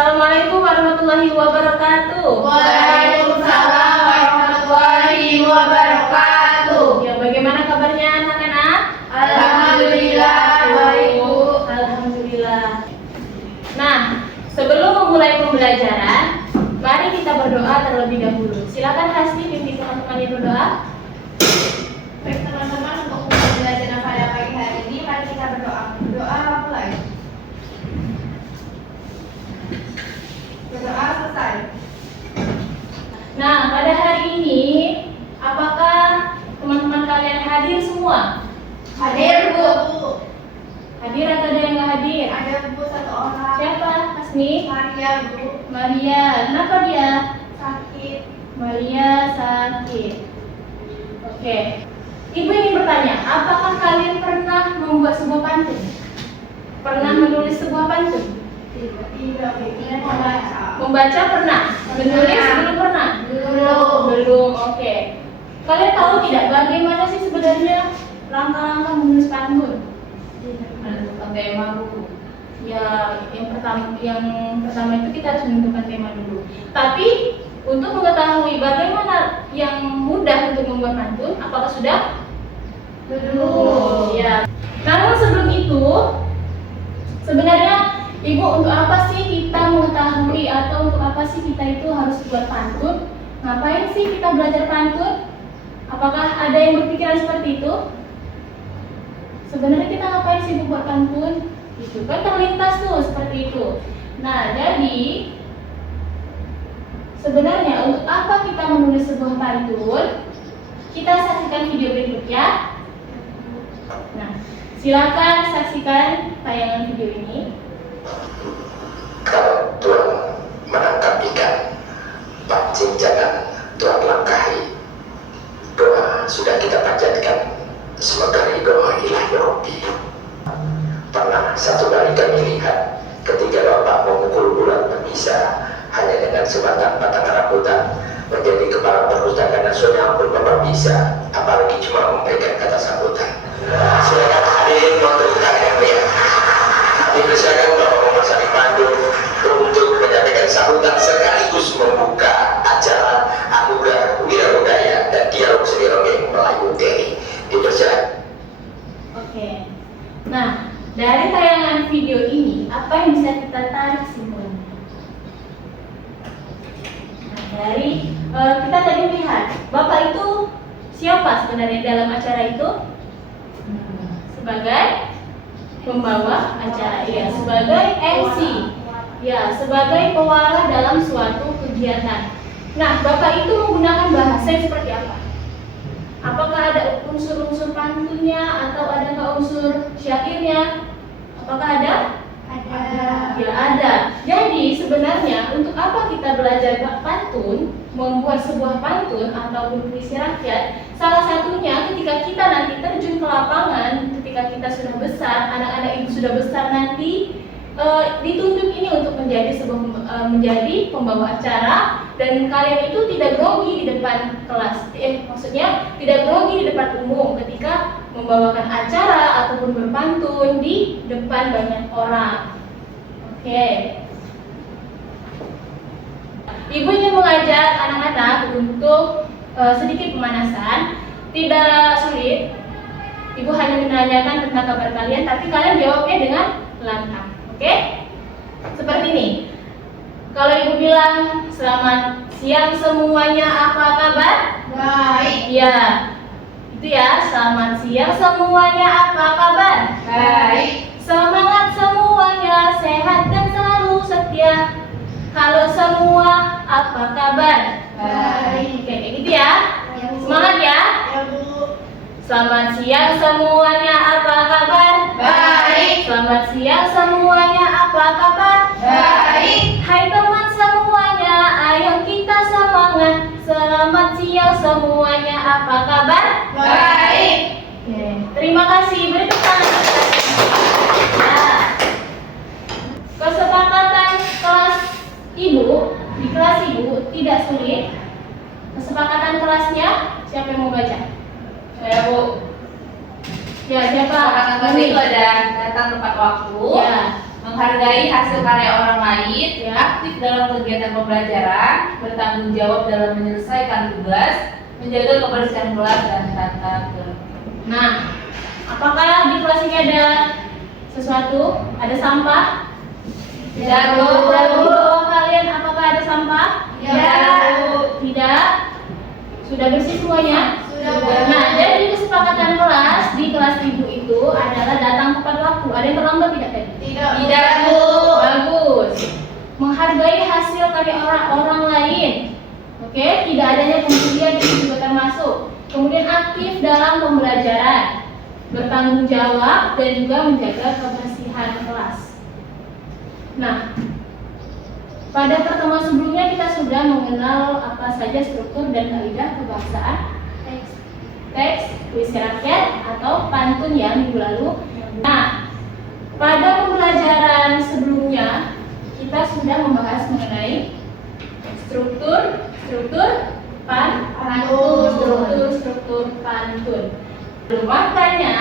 Assalamualaikum warahmatullahi wabarakatuh. Waalaikumsalam warahmatullahi wabarakatuh. Ya, bagaimana kabarnya anak-anak? Alhamdulillah baik, Bu. Alhamdulillah. Nah, sebelum memulai pembelajaran, mari kita berdoa terlebih dahulu. Silakan Hasni pimpin teman-teman yang berdoa. Baik teman-teman, untuk pembelajaran pada pagi hari ini, mari kita berdoa. Berdoa mulai. Berdoa selesai. Nah, pada hari ini, apakah teman-teman kalian hadir semua? Hadir, Bu. Hadir atau ada yang nggak hadir? Ada Bu satu orang. Siapa? Hasni? Maria, Bu. Maria. Kenapa dia? Sakit. Maria sakit. Oke. Ibu ingin bertanya, apakah kalian pernah membuat sebuah pantun? Pernah menulis sebuah pantun? Tidak, tidak membaca. Membaca pernah? Menulis belum pernah? Belum. Oke. Kalian tahu tidak bagaimana sih sebenarnya langkah-langkah menulis pantun? Menentukan tema, Bu. Ya, yang pertama itu kita harus menentukan tema dulu. Tapi untuk mengetahui bagaimana yang mudah untuk membuat pantun, apakah sudah? Belum. Ya. Namun sebelum itu, sebenarnya Ibu, untuk apa sih kita mengetahui atau untuk apa sih kita itu harus buat pantun? Ngapain sih kita belajar pantun? Apakah ada yang berpikiran seperti itu? Sebenarnya kita ngapain sih buat pantun? Itu kan terlintas tuh seperti itu. Nah, jadi sebenarnya untuk apa kita menulis sebuah pantun? Kita saksikan video berikutnya. Nah, silakan saksikan tayangan video ini. Kalau Tuhan menangkap ikan, pancing jangan Tuhan langkahi. Doa sudah kita panjatkan, semoga ridho ilahi Rabbi. Pernah satu kali kami lihat ketika Bapak memukul bulan pemisah hanya dengan sebatang batang rambutan. Menjadi kepala perpustakaan nasional pun Bapak bisa, apalagi cuma memberikan kata sambutan. Silakan hadirin untuk yang lihat. Dipersilakan Bapak memasang pantun untuk menyampaikan sambutan sekaligus membuka acara anugerah wirabudaya dan dialog seni dongeng Melayu TNI. Dipersilakan. Oke. Nah, dari tayangan video ini, apa yang bisa kita tarik simpulannya? Nah, kita tadi lihat, Bapak itu siapa sebenarnya dalam acara itu? Sebagai pembawa acara, ya, sebagai MC, ya, sebagai pewara dalam suatu kegiatan. Nah, Bapak itu menggunakan bahasa yang seperti apa? Apakah ada unsur-unsur pantunnya atau ada nggak unsur syairnya? Apakah ada? Ada. Ya, ada. Jadi sebenarnya untuk apa kita belajar pantun, membuat sebuah pantun ataupun puisi rakyat? Salah satunya ketika kita nanti terjun ke lapangan, ketika kita sudah besar, anak-anak ibu sudah besar nanti dituntut ini untuk menjadi pembawa acara, dan kalian itu tidak grogi di depan kelas, maksudnya tidak grogi di depan umum ketika membawakan acara ataupun berpantun di depan banyak orang. Oke. Ibu ingin mengajak anak-anak untuk sedikit pemanasan, tidak sulit. Ibu hanya menanyakan tentang kabar kalian, tapi kalian jawabnya dengan lantang. Oke? Seperti ini. Kalau ibu bilang selamat siang semuanya, apa kabar? Baik. Ya, itu ya. Selamat siang semuanya, apa kabar? Baik. Semangat semuanya, sehat dan selalu setia. Halo semua, apa kabar? Baik. Oke, kayak gitu ya. Semangat ya. Ya, Bu. Selamat siang semuanya, apa kabar? Baik. Selamat siang semuanya, apa kabar? Baik. Hai teman semuanya, ayo kita semangat. Selamat siang semuanya, apa kabar? Baik. Oke, terima kasih. Beri tepuk tangan. Ya. Kesepakatan kelas ibu, di kelas ibu tidak sulit. Kesepakatan kelasnya, siapa yang mau baca? Saya, Bu. Ya, siapa? Kesepakatan kelas itu ada datang tepat waktu, Ya. menghargai hasil karya orang lain, Ya. aktif dalam kegiatan pembelajaran, bertanggung jawab dalam menyelesaikan tugas, menjaga kebersihan kelas dan tata tertib. Nah, apakah di kelas ini ada sesuatu? Ada sampah? Tidak, Bu. Dari bawah kalian apakah ada sampah? Tidak. Sudah bersih semuanya? Sudah. Nah, jadi kesepakatan kelas di kelas ibu itu adalah datang tepat waktu. Ada yang terlambat tidak tadi? Tidak, Bu. Bagus. Menghargai hasil karya orang lain. Oke, tidak adanya pembulian itu juga termasuk. Kemudian aktif dalam pembelajaran, bertanggung jawab dan juga menjaga kebersihan kelas. Nah, pada pertemuan sebelumnya kita sudah mengenal apa saja struktur dan kaidah kebahasaan, teks, puisi rakyat atau pantun yang minggu lalu. Nah, pada pembelajaran sebelumnya kita sudah membahas mengenai struktur pantun. Makanya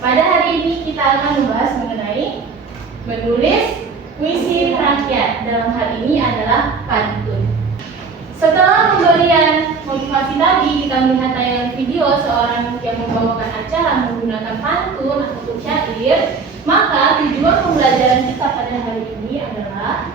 pada hari ini kita akan membahas mengenai menulis puisi rakyat. Dalam hal ini adalah pantun. Setelah pemberian motivasi tadi, kita melihat tayangan video seorang yang membawakan acara menggunakan pantun ataupun syair, maka tujuan pembelajaran kita pada hari ini adalah,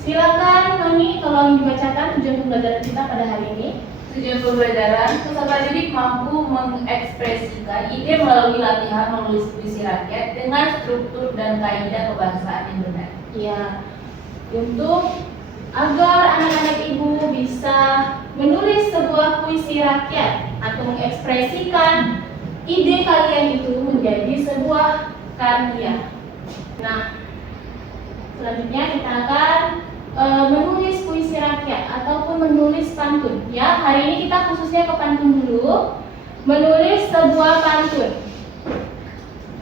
silakan Noni tolong dibacakan tujuan pembelajaran kita pada hari ini. Tujuan pembelajaran, peserta didik mampu mengekspresikan ide melalui latihan menulis puisi rakyat dengan struktur dan kaidah kebahasaan yang benar. Ya, untuk agar anak-anak ibu bisa menulis sebuah puisi rakyat atau mengekspresikan ide kalian itu menjadi sebuah karya. Nah, selanjutnya kita akan menulis puisi rakyat ataupun menulis pantun. Ya, hari ini kita khususnya ke pantun dulu. Menulis sebuah pantun.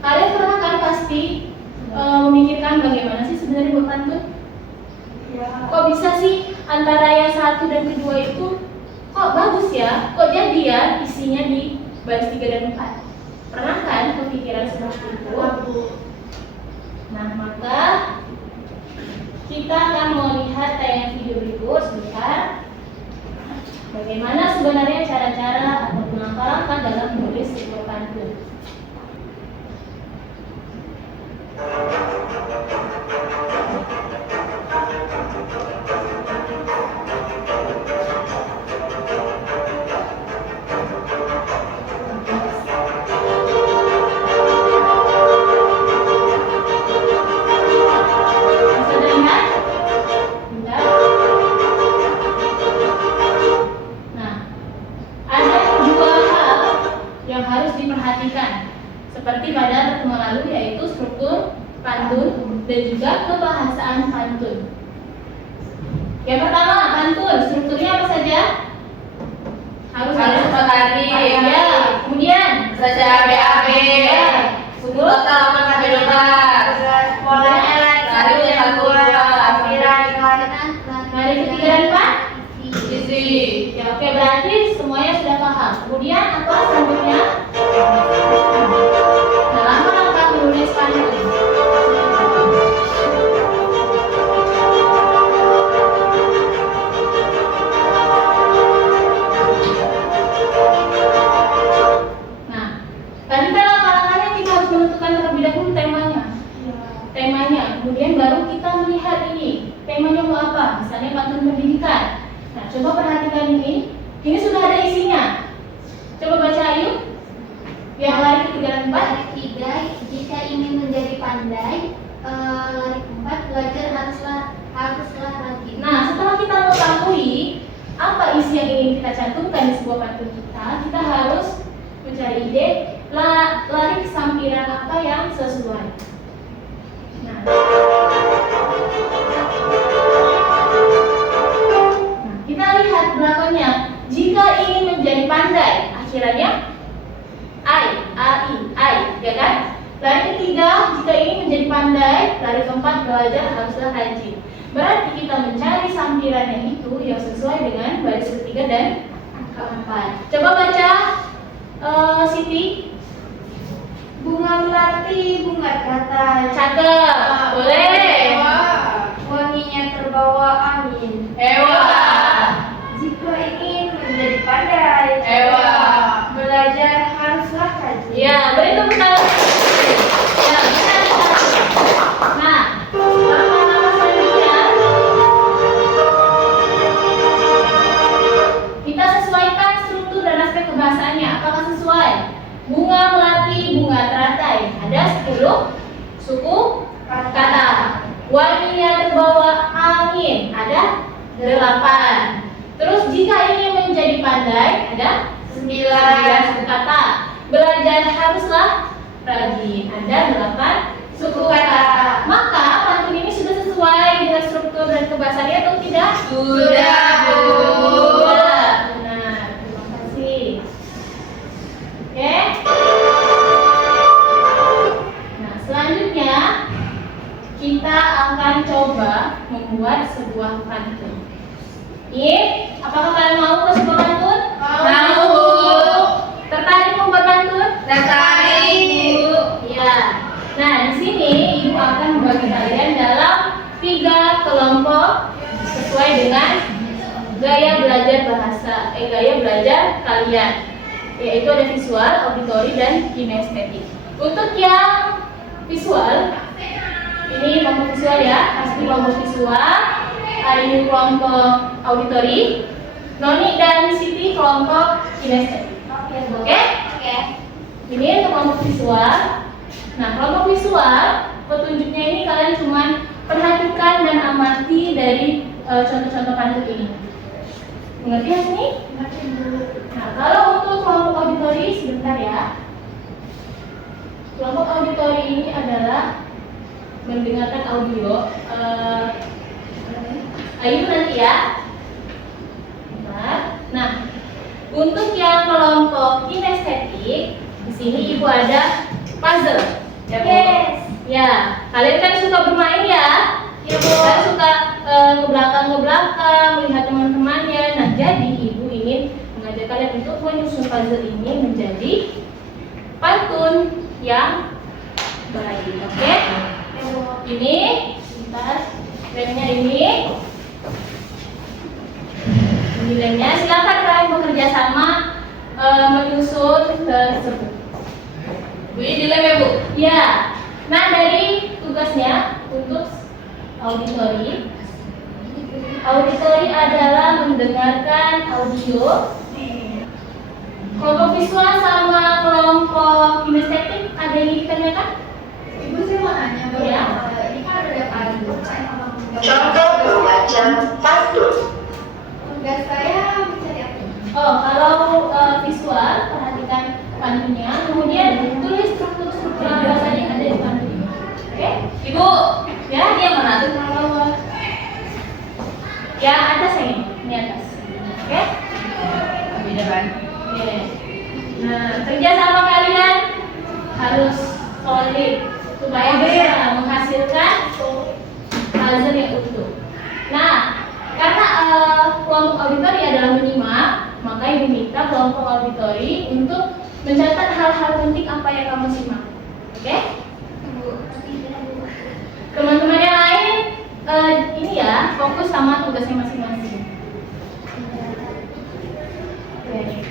Kalian pernah kan pasti memikirkan bagaimana sih sebenarnya buat pantun? Kok bisa sih antara yang satu dan kedua itu kok bagus ya? Kok jadi ya isinya di baris 3 dan 4? Pernah kan kepikiran seperti itu? Nah, maka kita akan melihat tayangan video berikut sebentar. Bagaimana sebenarnya cara-cara ataupun langkah-langkah dalam menulis sebuah pantun. Seperti pada pertemuan lalu, yaitu struktur pantun dan juga kebahasaan pantun. Yang pertama, pantun strukturnya apa saja? Harus 4 hari. Ya. Kemudian Saja ABAB. Total 8 sampai 12. Hari ketiga dan 4 isi. ya, oke, berarti semuanya sudah paham. Kemudian apa selanjutnya? Dalam rangka menulis pantun. Nah, tadi kan langkah-langkahnya kita harus menentukan terlebih dahulu temanya. Kemudian baru kita melihat ini temanya mau apa. Misalnya pantun pendidikan. Nah, coba perhatikan ini. Ini sudah ada isinya. Coba baca yuk. Yang lari ketiga dan 4. Lari 3, jika ingin menjadi pandai. Lari 4, belajar haruslah rajin. Nah, setelah kita mengetahui apa isi yang ingin kita cantumkan di sebuah pantun kita harus mencari ide, lari sampiran apa yang sesuai. Nah, kita lihat belakangnya. Jika ingin menjadi pandai, akhirannya ai, ya kan? Lari ketiga, jika ingin menjadi pandai. Lari keempat, belajar haruslah rajin. Berarti kita mencari sampirannya itu yang sesuai dengan baris ketiga dan keempat. Coba baca, Siti. Bunga melati, bunga cakep. Boleh. Wanginya terbawa angin. Ewa. Jika ingin menjadi pandai, Ewa. belajar haruslah rajin. Ya, beri tepuk tangan. Ya, bisa. Nah, langkah-langkah selanjutnya kita sesuaikan struktur dan aspek kebahasaannya. Apakah sesuai? Bunga melati, bunga teratai. Ada 10 suku kata. Wanginya terbawa angin. Ada 8. Terus jika ingin menjadi pandai, ada 9 suku kata. Belajar haruslah rajin. Ada 8 suku kata. Maka pantun ini sudah sesuai dengan struktur dan kebahasaannya atau tidak? Sudah, Bu. Sudah. Benar. Terima kasih. Oke. Nah, selanjutnya kita akan coba membuat sebuah pantun. Apakah kalian mau ke sebuah pantun? Mau, Bu. Tertarik membuat pantun? Tertarik, Bu. Ya. Nah, di sini Ibu akan membagi kalian dalam 3 kelompok sesuai dengan gaya belajar gaya belajar kalian. Yaitu ada visual, auditori, dan kinestetik. Untuk yang visual, ini kelompok visual ya, pasti kelompok visual. Ini kelompok auditori, Noni dan Siti kelompok kinestetik. Oke? Ini untuk kelompok visual. Nah, kelompok visual, petunjuknya ini kalian cuman perhatikan dan amati dari contoh-contoh pantun ini. Mengerti ya sini? Nah, kalau untuk kelompok auditori, sebentar ya. Kelompok auditori ini adalah mendengarkan audio. Ayo nanti ya. Bentar. Nah, untuk yang kelompok kinestetik, di sini Ibu ada puzzle. Ya, Bu? Yes. Ya, kalian kan suka bermain ya? Ya, Bu. Kalian suka ke belakang melihat teman-temannya. Nah, jadi Ibu ingin mengajak kalian untuk menyusun puzzle ini menjadi pantun yang baik. Oke? Ini, sebentar, lemnya ini. Ini lemnya. Silakan kalian bekerja sama menyusun tersebut. Bu, ini dilem ya, Bu? Ya. Nah, dari tugasnya untuk auditori. Auditori adalah mendengarkan audio. Kelompok visual sama kelompok kinestetik ada yang ingin ditanyakan? Ibu sih mau nanya, Bu. Ya. Ini kan ada pantun, saya sama Contoh membaca pantun. tugas saya mencari apa? Oh, kalau visual perhatikan pantunnya, kemudian tulis struktur-struktur yang biasanya ada di pantun ini. Oke? Ibu, Ya, ini yang mana tuh? Ya, atas ini atas. Oke? Beda kan? Oke. Nah, kerja sama kalian harus solid supaya bisa menghasilkan puzzle yang utuh. Nah, karena kelompok auditori adalah menyimak, maka Ibu minta kelompok auditori untuk mencatat hal-hal penting apa yang kamu simak. Oke? Teman-teman yang lain ini ya, fokus sama tugasnya masing-masing. Oke.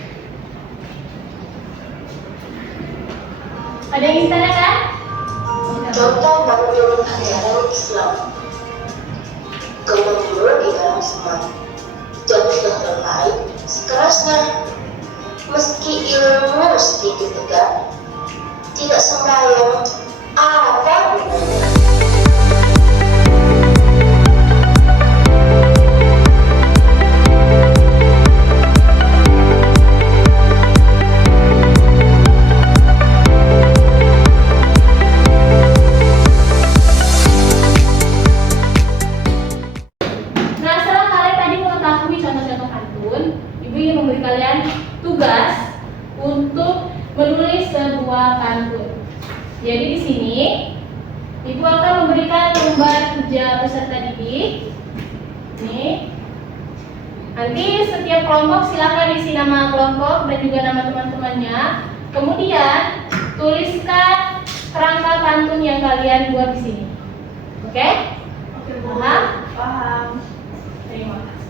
Ada yang ingin ditanyakan? Contoh pantun ajaran Islam. Gemuruh di dalam semak, dan sudah lemai sekerasnya. Meski ilmu sedikit tegak, tidak sembahyang apa gunanya. Nah, setelah kalian tadi mengetahui contoh-contoh pantun, Ibu ingin memberi kalian tugas untuk menulis sebuah pantun. Jadi di sini Ibu akan memberikan lembar kerja peserta didik. Ini. Nanti setiap kelompok silakan isi nama kelompok dan juga nama teman-temannya. Kemudian tuliskan kerangka pantun yang kalian kalian buat di sini. Oke? Oke, Bu. Paham? Paham. Terima kasih.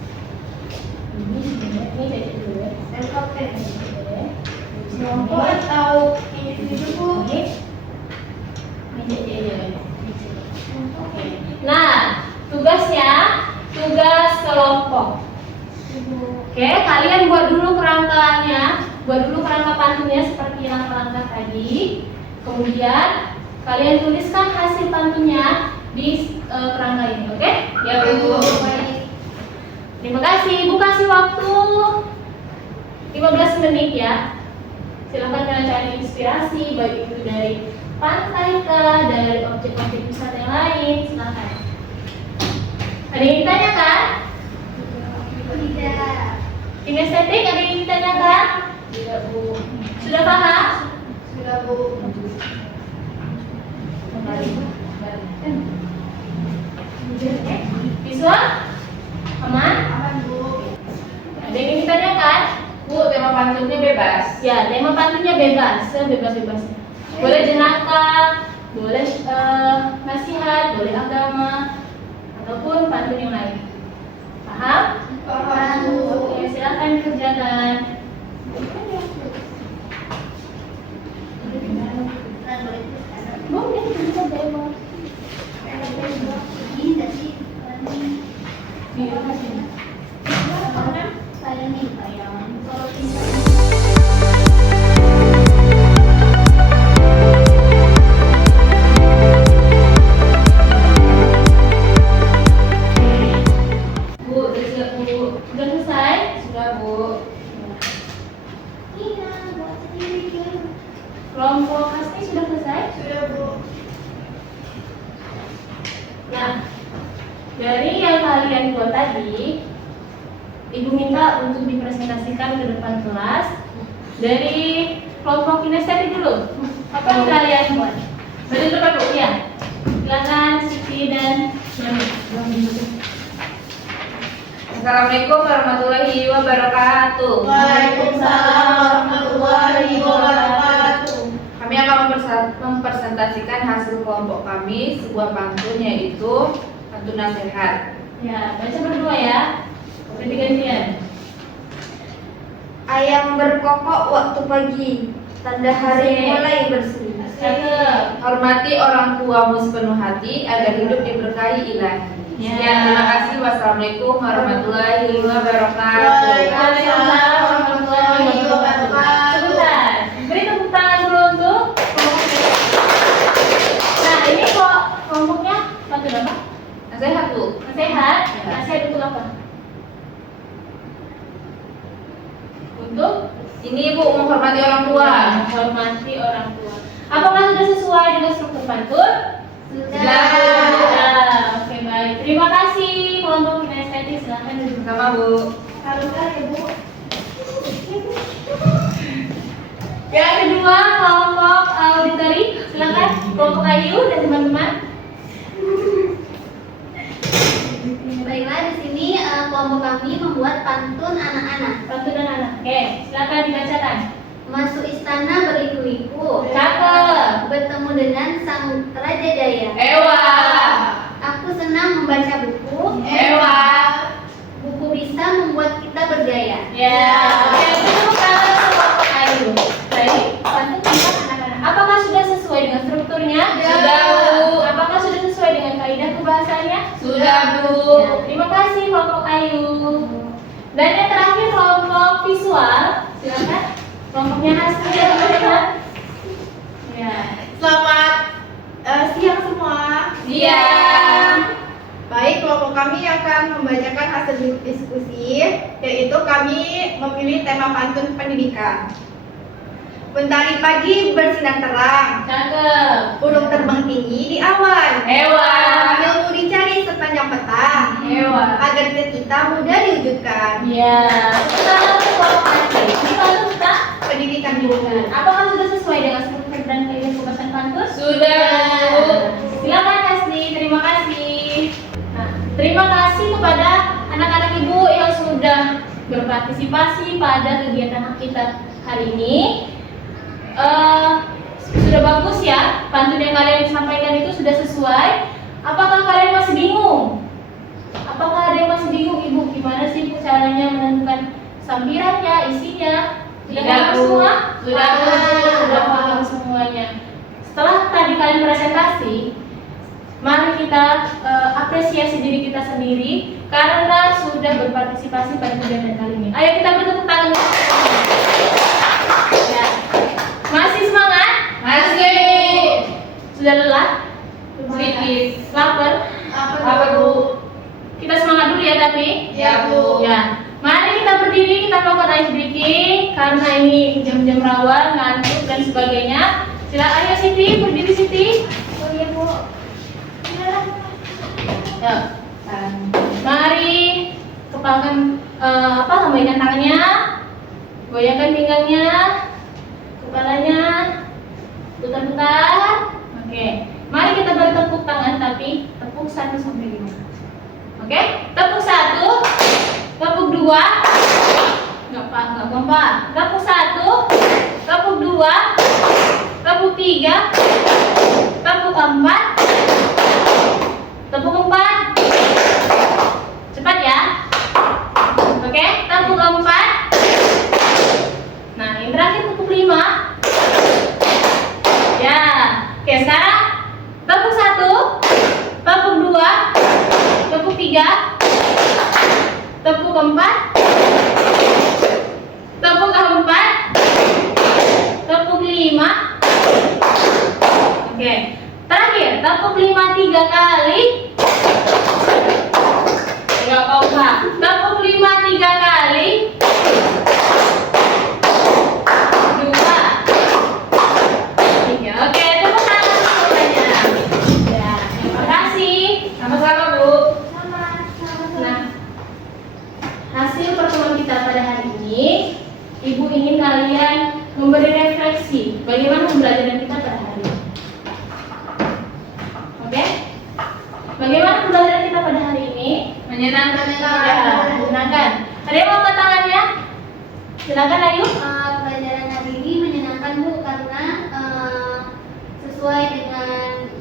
Ini sebenarnya ini saya cek dulu ya. Helikopter. Oke. Kelompok atau individu, Bu? Oke. Ini cek aja. Oke. Nah, tugasnya tugas kelompok. Oke, kalian buat dulu kerangkanya, buat dulu kerangka pantunnya seperti yang kerangka tadi. Kemudian kalian tuliskan hasil pantunnya di kerangka ini, oke? Ya, Bu. Baik. Terima kasih. Ibu kasih waktu 15 menit ya. Silakan kalian cari inspirasi, baik itu dari pantai kah, dari objek-objek wisata yang lain, silakan. Ada yang ditanyakan? Tidak. Kinestetik ada yang ditanyakan? Tidak, Bu. Sudah paham? Sudah, Bu. Visual? Aman? Aman, Bu. Ada yang ditanyakan? Bu, tema pantunnya bebas. Ya, tema pantunnya bebas, sebebas-bebasnya. Boleh jenaka, boleh nasihat, boleh agama, ataupun pantun yang lain. Paham? Paham, Bu. Oke, silakan dikerjakan. Boleh, bisa bebas. Terima kasih. Bu, udah siap, Bu. Udah selesai? Sudah, Bu. Kelompok Kasti sudah selesai? Sudah, Bu. Nah, dari yang kalian buat tadi, Ibu minta untuk dipresentasikan ke depan kelas. Dari kelompok kinestetik dulu. Apa yang kalian buat? Dari depan dulu ya. Silakan Siti dan Mami. Assalamualaikum warahmatullahi wabarakatuh. Waalaikumsalam warahmatullahi wabarakatuh. Kami akan mempresentasikan hasil kelompok kami sebuah pantun, yaitu pantun nasihat. Ya, baca berdua ya. Ganti-gantian. Ayam berkokok waktu pagi, tanda hari mulai berseri. Cakep. Hormati orang tuamu sepenuh hati agar hidup diberkahi ilahi. Ya. Sekian, terima kasih. Wassalamualaikum warahmatullahi wabarakatuh. Waalaikumsalam warahmatullahi wabarakatuh. Sebentar, beri tepuk tangan dulu untuk kelompok. Nah, ini kok kelompoknya pantun apa? Nasihat, Bu. Nasihat. Ya. Nasihat untuk apa? Untuk Ini, Bu, menghormati orang tua. menghormati orang tua. Apakah sudah sesuai dengan struktur pantun? Sudah. Oke, baik. Terima kasih kelompok kinestetik. Silakan duduk. Sama, Bu. Harusnya ya, Bu. Yang kedua, kelompok auditory. Silakan kelompok Ayu dan teman-teman. Baiklah, di sini kelompok kami membuat pantun anak-anak. Pantun dan anak. Oke, silakan dibacakan. Masuk istana berliku-liku, Cakep. bertemu dengan sang Raja Jaya. Ewa. Aku senang membaca buku. Ewa. Buku bisa membuat kita bergaya. Ya, oke, tepuk tangan untuk kelompok Ayu. Baik, pantun tentang anak-anak. Apakah sudah sesuai dengan strukturnya? Sudah, Bu. Apakah sudah sesuai dengan kaidah kebahasaannya? Sudah, Bu. Ya, terima kasih kelompok Ayu. Dan yang terakhir kelompok visual. Silakan. Kelompoknya Hasti dan teman-teman. Ya. Selamat siang semua. Siang. Baik, kelompok kami akan membacakan hasil diskusi, yaitu kami memilih tema pantun pendidikan. Mentari pagi bersinar terang, Cakep. burung terbang tinggi di awan. Ewa. Ilmu dicari sepanjang petang, Ewa. agar kita mudah diwujudkan. Ya. Kita untuk kelompok Hasti. Ini pantun tentang Pendidikan pendidikan. Bu. Apakah sudah sesuai dengan struktur dan kaidah kebahasan pantun? Sudah, Bu. Silakan Hasti. Terima kasih. Nah, terima kasih kepada anak-anak ibu yang sudah berpartisipasi pada kegiatan kita hari ini. Sudah bagus ya, pantun yang kalian sampaikan itu sudah sesuai. Apakah kalian masih bingung? Apakah ada yang masih bingung, Ibu? Gimana sih caranya menentukan sampirannya, isinya? Sudah paham semua? Sudah paham semuanya. Setelah tadi kalian presentasi, mari kita apresiasi diri kita sendiri karena sudah berpartisipasi pada kegiatan kali ini. Ayo kita bertepuk tangan. Ya. Masih semangat? Masih. Sudah lelah? Sedikit. Lapar? Apa Bu? Kita semangat dulu ya tapi. Ya Bu. Ya. Mari kita berdiri, kita melakukan ice breaking karena ini jam-jam rawan, ngantuk dan sebagainya. Silakan ya Siti, berdiri Siti. Oh iya Bu. Ya. Mari kepalkan lambaikan tangannya, goyangkan pinggangnya, kepalanya, putar-putar. Oke. Mari kita bertepuk tangan tapi tepuk 1 sampai 5. Oke? Tepuk 1, tepuk 2. Enggak kompak. Tepuk 1, tepuk 2, tepuk 3, tepuk 4, tepuk 4. Cepat ya. Oke, tepuk 4. Nah, yang terakhir tepuk 5. Ya. Oke, sekarang tepuk 1, tepuk 2, tepuk 3, tepuk 4, tepuk 4, tepuk 5. Oke, terakhir tepuk 5 3 kali. Enggak apa-apa. Tepuk 5 3 kali. 2, 3. Oke, tepuk tangan semuanya. Ya, terima kasih. Sama-sama Bu. Nah, hasil pertemuan kita pada hari ini, Ibu ingin kalian memberi refleksi bagaimana pembelajaran kita pada hari ini. Oke? Bagaimana pembelajaran kita pada hari ini? Menyenangkan Ya, menyenangkan. Ada yang mau angkat tangannya? Silakan Ayu. Pelajaran hari ini menyenangkan Bu karena sesuai dengan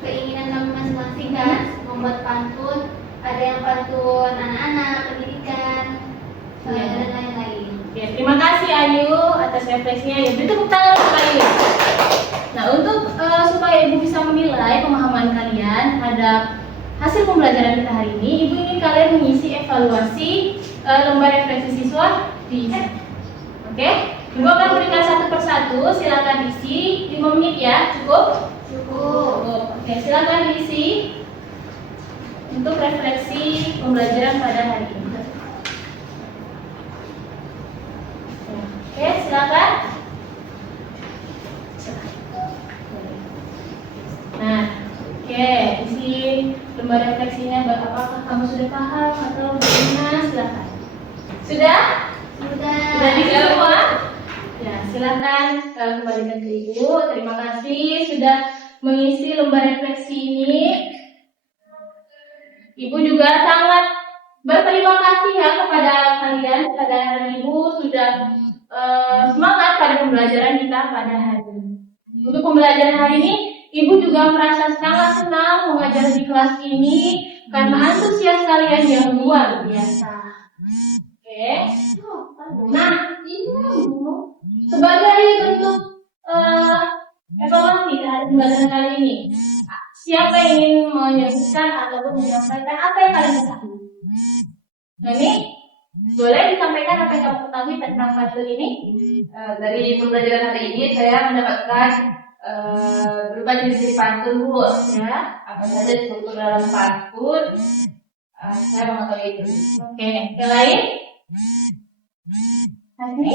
keinginan kami masing-masing kan, membuat pantun. Ada yang pantun anak-anak, pendidikan, Iya. dan lain-lain. Oke, terima kasih Ayu atas refleksinya. Ya, beri tepuk tangan untuk Ayu. Nah, untuk supaya Ibu bisa menilai pemahaman kalian terhadap hasil pembelajaran kita hari ini, Ibu ingin kalian mengisi evaluasi lembar refleksi siswa di Oke? Ibu akan berikan satu persatu, silakan isi 5 menit ya, cukup? Cukup. Oke, silakan diisi untuk refleksi pembelajaran pada hari ini. Oke, silakan. Nah, oke, isi lembar refleksinya. Apakah kamu sudah paham atau bagaimana? Silakan. Sudah? Sudah diisi semua? Ya, silakan kembalikan ke Ibu. Terima kasih sudah mengisi lembar refleksi ini. Ibu juga sangat berterima kasih ya kepada kalian, kepada Ibu sudah semangat pada pembelajaran kita pada hari ini. Untuk pembelajaran hari ini, Ibu juga merasa sangat senang mengajar di kelas ini karena antusias kalian yang luar biasa. Oke. Nah, sebagai bentuk evaluasi terhadap pembelajaran kali ini, siapa yang ingin menyebutkan ataupun menyampaikan apa yang kalian ketahui? Nah, ini boleh disampaikan apa yang kamu ketahui tentang pantun ini? Dari pembelajaran hari ini saya mendapatkan berupa jenis pantun Bu. Ya. Apa saja struktur dalam pantun, saya mengetahui itu. Oke. Yang lain? Hasni?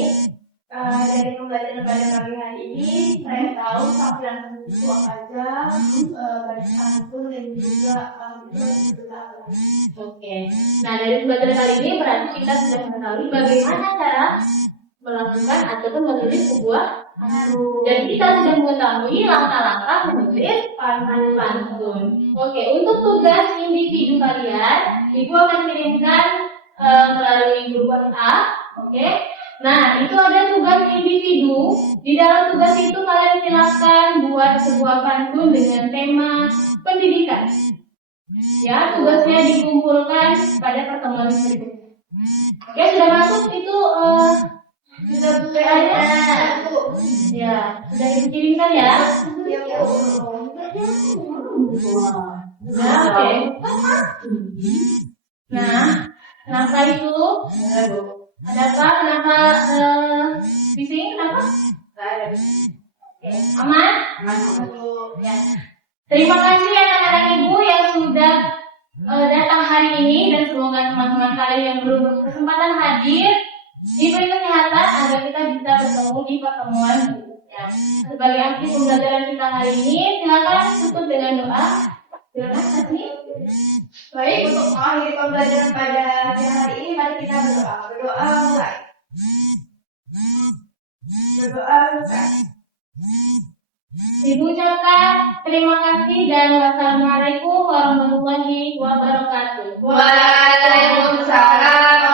Dari pembelajaran pada kami hari ini, saya tahu sampiran itu apa aja, baris pantun dan juga Oke. Nah, dari pembelajaran kali ini berarti kita sudah mengetahui bagaimana cara melakukan ataupun menulis sebuah pantun. Dan kita sudah mengetahui langkah-langkah menulis pantun. Oke, untuk tugas individu kalian, Ibu akan kirimkan melalui grup WhatsApp. Oke. Nah, itu ada tugas individu. Di dalam tugas itu kalian silakan buat sebuah pantun dengan tema pendidikan. Ya, tugasnya dikumpulkan pada pertemuan berikutnya. Oke, sudah masuk itu sudah PA-nya? Ya, sudah dikirimkan ya? Nah, oke. Nah, kenapa itu? Ada apa? Kenapa bising? Kenapa? Oke, aman? Ya. Terima kasih anak-anak ibu yang sudah datang hari ini dan semoga teman-teman kalian yang belum berkesempatan hadir diberi kesehatan agar kita bisa bertemu di pertemuan berikutnya. Sebagai akhir pembelajaran kita hari ini, silakan tutup dengan doa. Silakan Asmi. Baik, untuk mengakhiri pembelajaran pada hari ini, mari kita berdoa. Berdoa mulai. Berdoa selesai. Ibu ucapkan terima kasih dan wassalamualaikum warahmatullahi wabarakatuh. Waalaikumsalam